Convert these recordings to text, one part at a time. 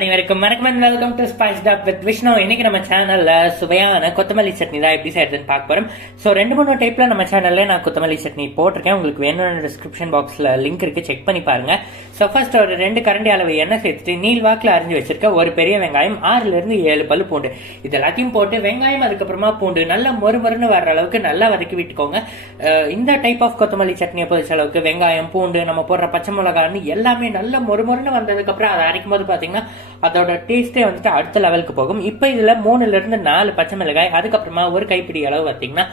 அனைவருக்கும் வணக்கம், welcome to spice talk with Vishnu. இன்னைக்கு நம்ம சேனல்ல சுவையான கொத்தமல்லி சட்னி தான் எப்படி செய்யறதுன்னு பார்க்க போறோம். ஸோ 2-3 டைப்ல நம்ம சேனல்ல நான் கொத்தமல்லி சட்னி போட்டிருக்கேன். உங்களுக்கு வேணும்னு டிஸ்கிரிப்ஷன் பாக்ஸ்ல லிங்க் இருக்கு, செக் பண்ணி பாருங்க. ஸோ ஃபர்ஸ்ட் ஒரு 2 கரண்டி அளவு எண்ணெய் சேர்த்துட்டு நீள் வாக்கில் அரிஞ்சு வச்சிருக்க ஒரு பெரிய வெங்காயம், 6-7 பல்லு பூண்டு, இது எல்லாத்தையும் போட்டு வெங்காயம் அதுக்கப்புறமா பூண்டு நல்லா மொறுமொறுன்னு வர்ற அளவுக்கு நல்லா வதக்கி விட்டுக்கோங்க. இந்த டைப் ஆஃப் கொத்தமல்லி சட்னியை பொறுத்த அளவுக்கு வெங்காயம், பூண்டு, நம்ம போடுற பச்சை மிளகான்னு எல்லாமே நல்லா மொறுமொறுன்னு வந்ததுக்கு அப்புறம் அதை அரைக்கும் போது பாத்தீங்கன்னா அதோட டேஸ்டே வந்துட்டு அடுத்த லெவலுக்கு போகும். இப்போ இதுல 3-4 பச்சை மிளகாய், அதுக்கப்புறமா ஒரு கைப்பிடி அளவு பார்த்தீங்கன்னா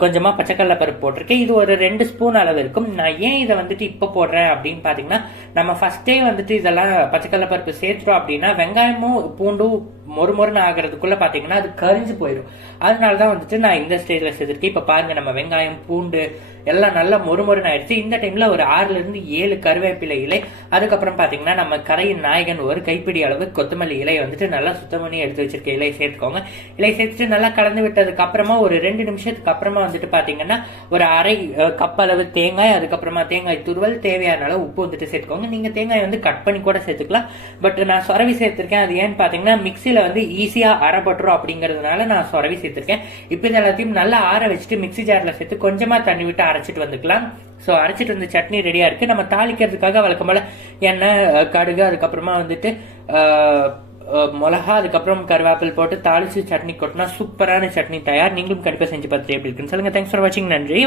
கொஞ்சமா பச்சைக்கடலை பருப்பு போட்டிருக்கேன். இது ஒரு 2 ஸ்பூன் அளவு இருக்கும். நான் ஏன் இதை வந்துட்டு இப்போ போடுறேன் அப்படின்னு பாத்தீங்கன்னா, நம்ம ஃபர்ஸ்டே வந்துட்டு இதெல்லாம் பச்சைக்கடலை பருப்பு சேர்த்துறோம் அப்படின்னா வெங்காயமும் பூண்டும் மொறுமொறுன்னு ஆகிறதுக்குள்ள பாத்தீங்கன்னா அது கரிஞ்சு போயிடும். அதனாலதான் வந்துட்டு நான் இந்த ஸ்டேஜ்ல சேர்த்துருக்கேன். இப்ப பாருங்க, நம்ம வெங்காயம் பூண்டு எல்லாம் நல்லா மொறுமொறுன்னு ஆயிடுச்சு. இந்த டைம்ல ஒரு 6-7 கருவேப்பிலை இலை, அதுக்கப்புறம் பாத்தீங்கன்னா நம்ம கரையின் நாயகன் ஒரு கைப்பிடி அளவு கொத்தமல்லி இலை வந்துட்டு நல்லா சுத்தம் பண்ணி எடுத்து வச்சிருக்க இலையை சேர்த்துக்கோங்க. இலை சேர்த்துட்டு நல்லா கலந்து விட்டதுக்கு அப்புறமா ஒரு 2 நிமிஷத்துக்கு அப்புறமா வந்துட்டு பாத்தீங்கன்னா ஒரு அரை கப் அளவு தேங்காய், அதுக்கப்புறமா தேங்காய் துருவல், தேவையான அளவு உப்பு வந்துட்டு சேர்த்துக்கோங்க. நீங்க தேங்காய் வந்து கட் பண்ணி கூட சேர்த்துக்கலாம். பட் நான் சொரவி சேர்த்திருக்கேன். அது ஏன்னு பாத்தீங்கன்னா மிக்சியில வந்து ஈஸியா அரைப்பட்டுரும் அப்படிங்கறதுனால நான் சொரவி சேர்த்திருக்கேன். இப்ப இது எல்லாத்தையும் நல்லா ஆற வச்சுட்டு மிக்சி ஜார்ல சேர்த்து கொஞ்சமா தண்ணி விட்டு அரைச்சிட்டு வந்துக்கலாம். ஸோ அரைச்சிட்டு வந்து சட்னி ரெடியா இருக்கு. நம்ம தாளிக்கிறதுக்காக வழக்கம் போல எண்ணெய், கடுகு, அதுக்கப்புறமா வந்துட்டு மிளகா, அதுக்கப்புறம் கருவேப்பில் போட்டு தாளிச்சு சட்னி கொட்டினா சூப்பரான சட்னி தயார். நீங்களும் கண்டிப்பா செஞ்சு பார்த்துட்டு எப்படி இருக்குன்னு சொல்லுங்க. தேங்க்ஸ் ஃபார் வாட்சிங். நன்றி.